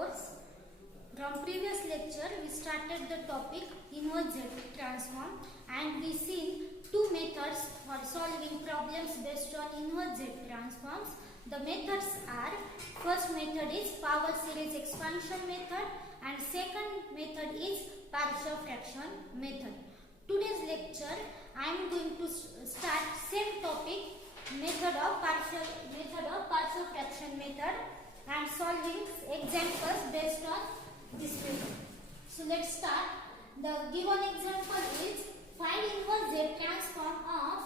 course. From previous lecture we started the topic inverse Z transform and we seen two methods for solving problems based on inverse Z transforms. The methods are, first method is power series expansion method and second method is partial fraction method. Today's lecture I am going to start same topic, method of partial fraction method and solving examples based on this method. So let's start. The given example is find inverse Z transform of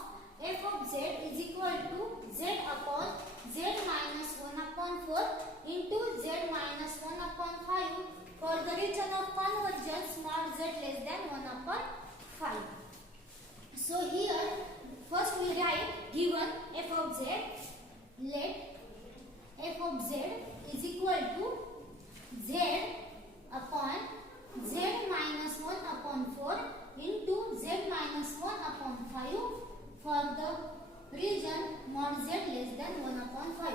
f of z is equal to z upon z minus 1 upon 4 into z minus 1 upon 5 for the region of convergence mod z less than 1 upon 5. So here first we write given f of z, let f of z is equal to z upon z minus 1 upon 4 into z minus 1 upon 5 for the region mod z less than 1 upon 5.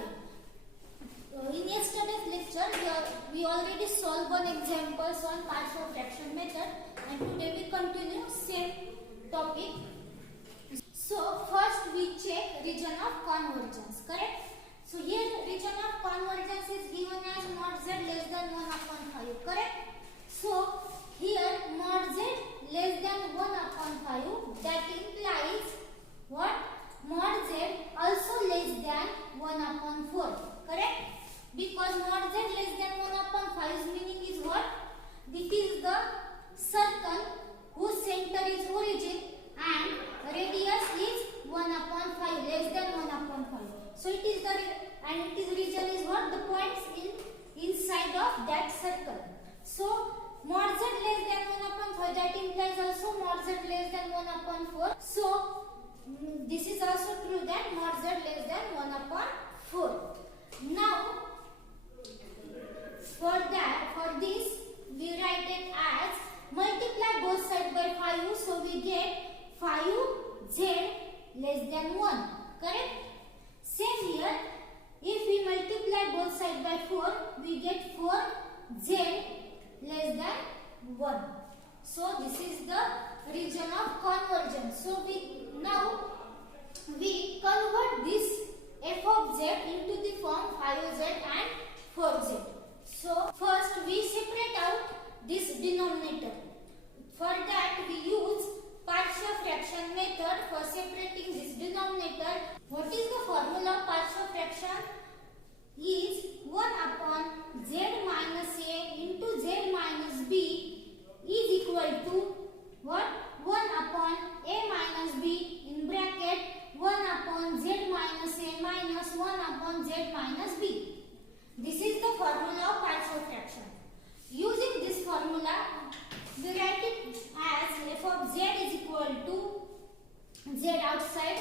In yesterday's lecture we already solved one example on partial fraction method and today we continue same topic. So first we check region of convergence, correct? So here region of convergence is given as mod z less than 1 upon 5, correct? So here mod z less than 1 upon 5, that implies what? Mod z also less than 1 upon 4, correct? Because mod z less than 1 upon 5's meaning is what? It is the circle whose center is origin and radius is 1 upon 5, less than 1 upon 5. So it is the region is what? The points inside of that circle. So mod z less than 1 upon 5, that implies also mod z less than 1 upon 4. So this is also true that mod z less than 1 upon 4. Now for this we write it as multiply both sides by 5, so we get 5z less than 1, correct? Same here, if we multiply both sides by 4, we get 4z less than 1. So this is the region of convergence. So now we convert this f of z into the form 5z and 4z. So first we separate out this denominator. For that we use partial fraction method for separating this denominator. What is the formula of partial fraction? Is 1 upon z minus a into z minus b is equal to what? 1 upon a minus b in bracket 1 upon z minus a minus 1 upon z minus b. This is the formula of partial fraction. Using this formula, we write it as f of z is equal to z outside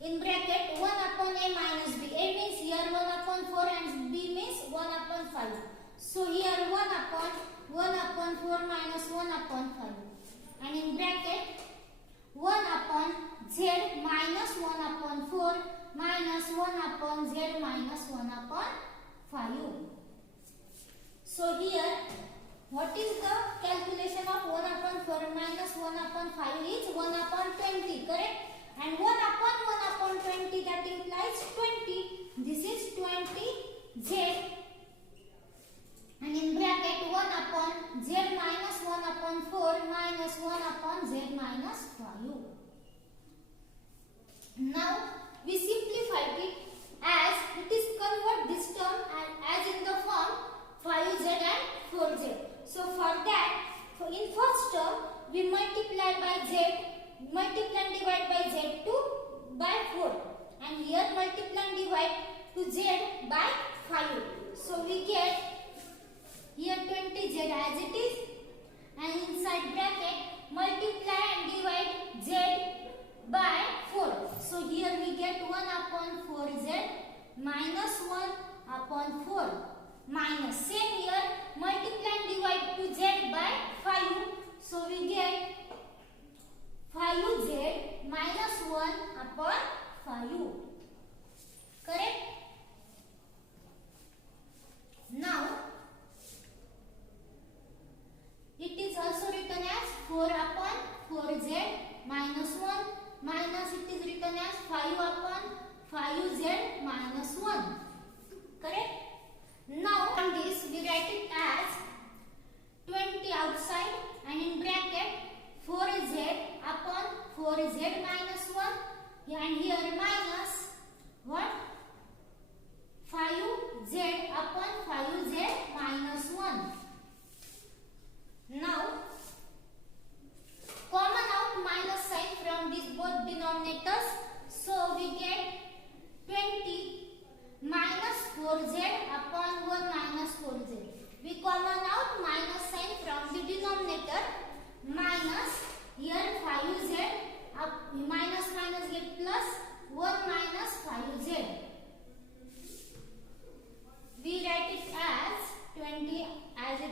in bracket 1 upon a minus b. A means here 1 upon 4 and b means 1 upon 5. So here 1 upon 4 minus 1 upon 5. And in bracket 1 upon z minus 1 upon 4 minus 1 upon z minus 1 upon 5. So here what is the calculation of 1 upon 4 minus 1 upon 5 is 1 upon 20, correct? And 1 upon 20, that implies 20. This is 20z. And in bracket 1 upon z minus 1 upon 4 minus 1 upon z minus 5. Now we simplified it as it is convert this term as in the form 5z and 4z. So for that, in first term we multiply and divide by z2 by 4 and here multiply and divide to z by 5. So we get here 20z as it is and inside bracket multiply and divide z by 4. So here we get 1 upon 4z minus 1 upon 4 minus, same here multiply and divide to z by 5. So we get 5z minus 1 upon 5, correct? Now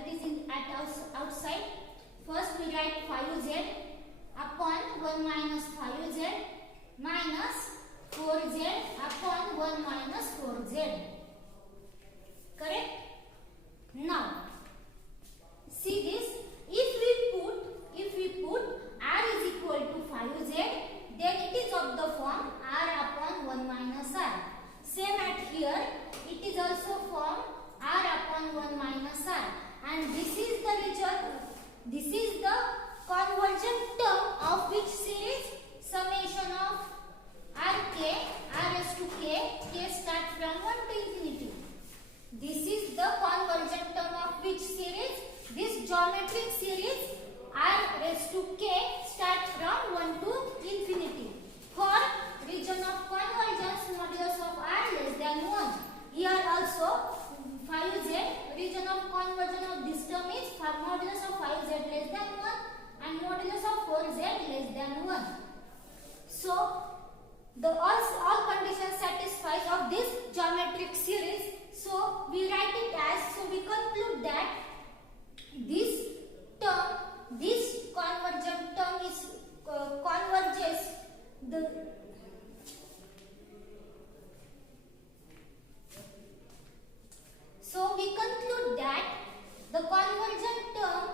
it is in at outside. First we write 5z upon 1 minus 5z minus 4z upon 1 minus 4z. Correct? Now see this. If we put r is equal to 5z, then it is of the form r upon 1 minus r. Same at here, it is also form r upon 1 minus r. And this is the result. This is the convergent term of which series? Summation of rk, r raised to k start from 1 to infinity. This is the convergent term of which series? This geometric series r raised to k starts from 1 to infinity. For region of convergence, modulus of r less than 1. Here also 5z, region of convergence of this term is modulus of 5z less than 1 and modulus of 4z less than 1. So the all conditions satisfied of this geometric series. So we write it as, so we conclude that this term, this convergent term is converges the so we conclude that the convergent term,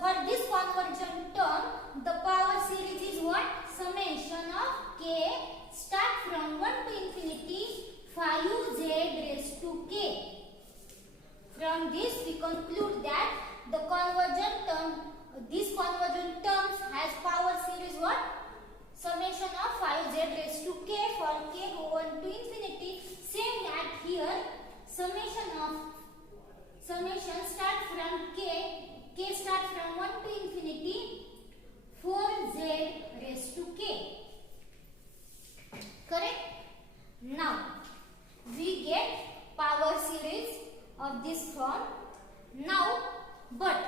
for this convergent term, the power series is what? Summation of k start from 1 to infinity 5z raised to k. From this we conclude that the convergent term, this convergent terms has power series what? Summation of 5z raised to k for k go 1 to infinity. Same at here, summation start from k start from 1 to infinity 4z raised to k. Correct? Now we get power series of this form. Now, but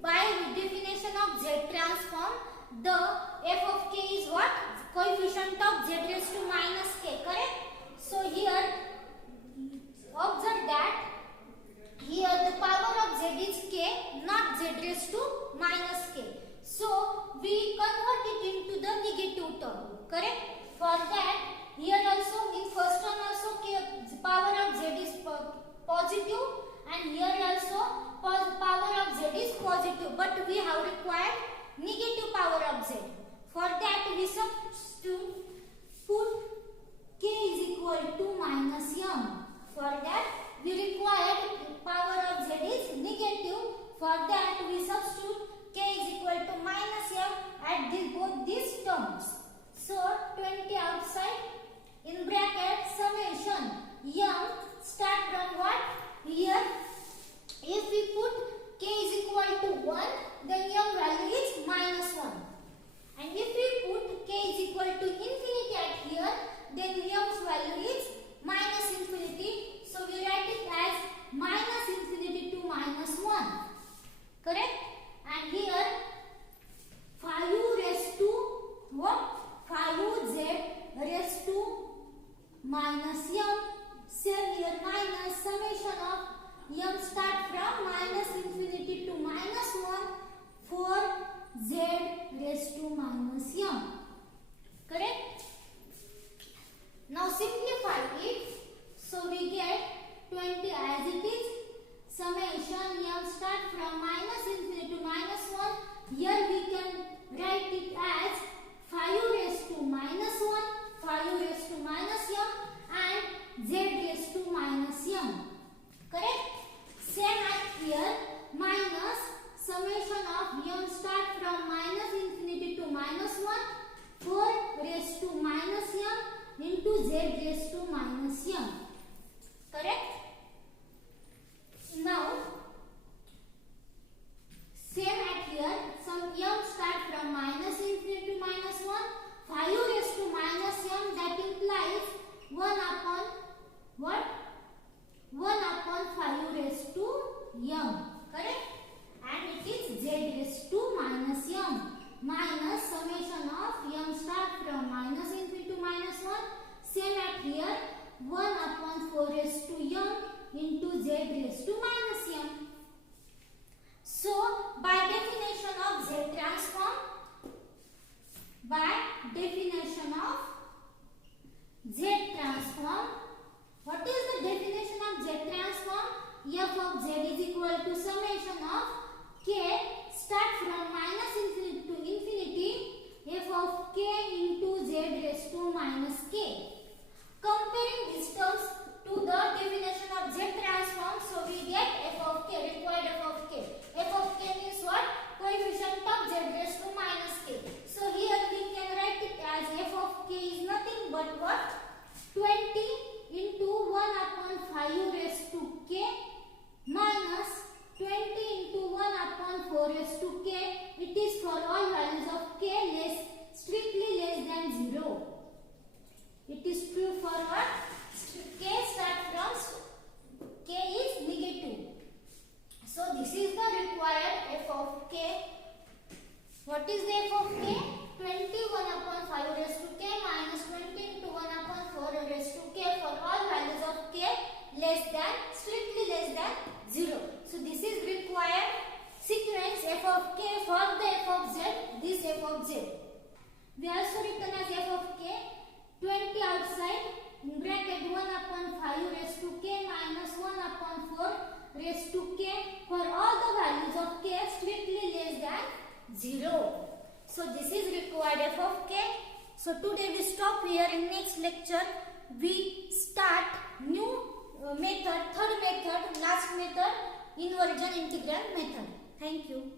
by definition of Z transform, the f of k is what? Coefficient of z raised to minus k. Correct? So here observe that here the power of z is k, not z raised to minus k. So we convert it into the negative term. Correct? For that, here also in first one also k, power of z is positive, and here also power of z is positive, but we have required negative power of z. For that we substitute, put k is equal to minus m. For that we required power of z is negative. For that we substitute k is equal to minus m at both these terms. So 20 outside, in bracket summation m start from what? Here if we put k is equal to 1, then m value is minus 1. And if we put k is equal to infinity at here, then m's value is minus infinity. So we write it as minus infinity to minus 1. Correct? And here 5 raised to what? 5z raised to minus m. Same here, minus summation equal to summation of k start from minus infinity to infinity f of k into z raised to minus k. Comparing these terms to the definition of z transform, so we get f of k, required f of k. F of k means what? Coefficient of z raised to minus k. So here we can write it as f of k is nothing but what? 20 into 1 upon 5 raised to k minus 20 into 1 upon 4 raised to k. It is for all values of k strictly less than 0. It is true for what? K start from k is negative. So this is the required f of k. What is the f of k? 21 upon 5 raised to k minus 20 into 1 upon 4 raised to k for all values of k strictly less than 0. So this is required sequence f of k for the f of z, this f of z. We also written as f of k 20 outside in bracket 1 upon 5 raised to k minus 1 upon 4 raised to k for all the values of k strictly less than 0. So this is required f of k. So today we stop here. In next lecture we start new method, third method, last method, inversion integral method. Thank you.